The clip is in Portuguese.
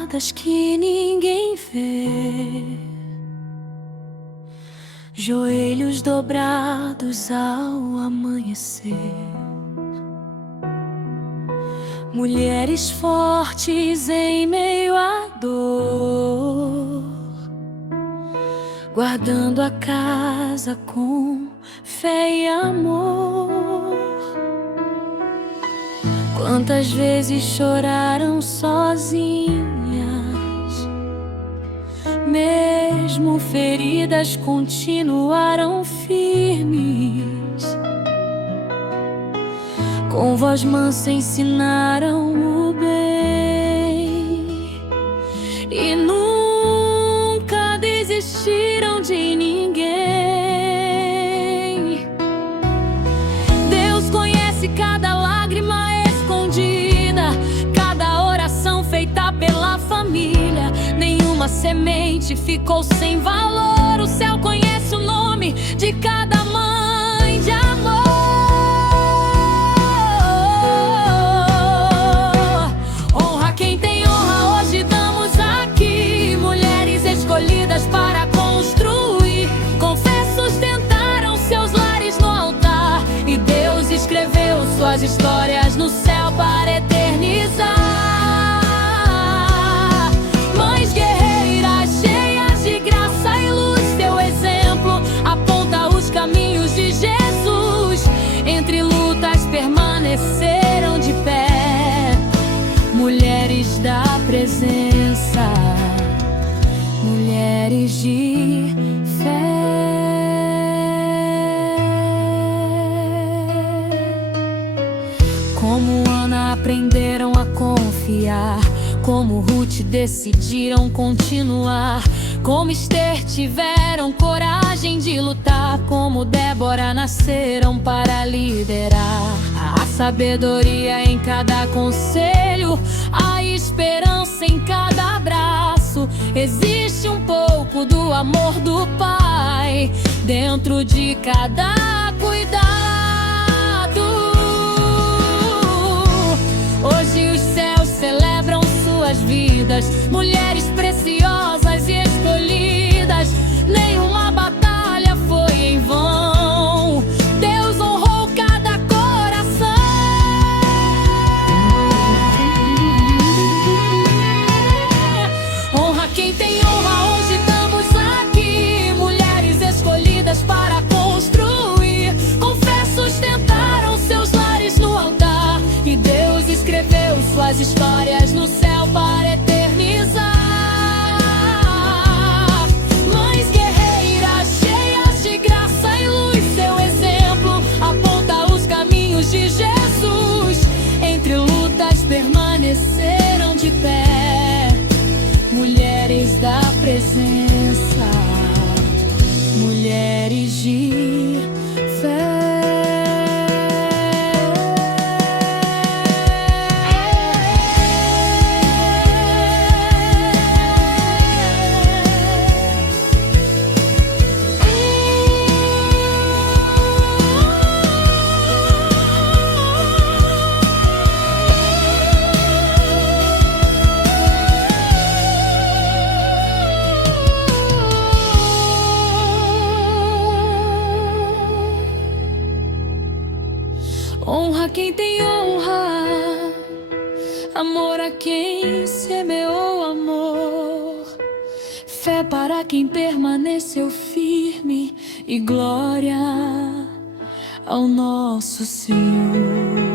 dobradas que ninguém vê, joelhos dobrados ao amanhecer, mulheres fortes em meio à dor, guardando a casa com fé e amor. Quantas vezes choraram sozinhas, mesmo feridas continuaram firmes, com voz mansa ensinaram o bem e nunca desistiram de ninguém. Deus conhece cada lágrima escondida, cada oração feita pela família. Nenhuma semente ficou sem valor. O céu conhece o nome de cada mãe de amor. Honra quem tem honra, hoje damos aqui. Mulheres escolhidas para construir, com fé sustentaram seus lares no altar, e Deus escreveu suas histórias no céu para eternizar. Mães guerreiras, cheias de graça e luz, teu exemplo aponta os caminhos de Jesus. Entre lutas permaneceram de pé, mulheres da presença, mulheres de fé. Como Ana aprenderam a confiar, como Ruth decidiram continuar, como Esther tiveram coragem de lutar, como Débora nasceram para liderar. A sabedoria em cada conselho, a esperança em cada abraço. Existe um pouco do amor do Pai dentro de cada cuidado. Hoje os céus celebram suas vidas, mulheres preciosas e escolhidas. Nenhuma batalha foi em vão, Deus honrou cada coração. Honra quem tem honra, hoje estamos aqui. Mulheres escolhidas para construir, com fé sustentaram seus lares no altar, e Deus escreveu suas histórias no céu para eternizar. Mães guerreiras, cheias de graça e luz, seu exemplo aponta os caminhos de Jesus. Entre lutas permaneceram de pé, mulheres da presença, mulheres de fé. Honra quem tem honra, amor a quem semeou amor, fé para quem permaneceu firme, e glória ao nosso Senhor.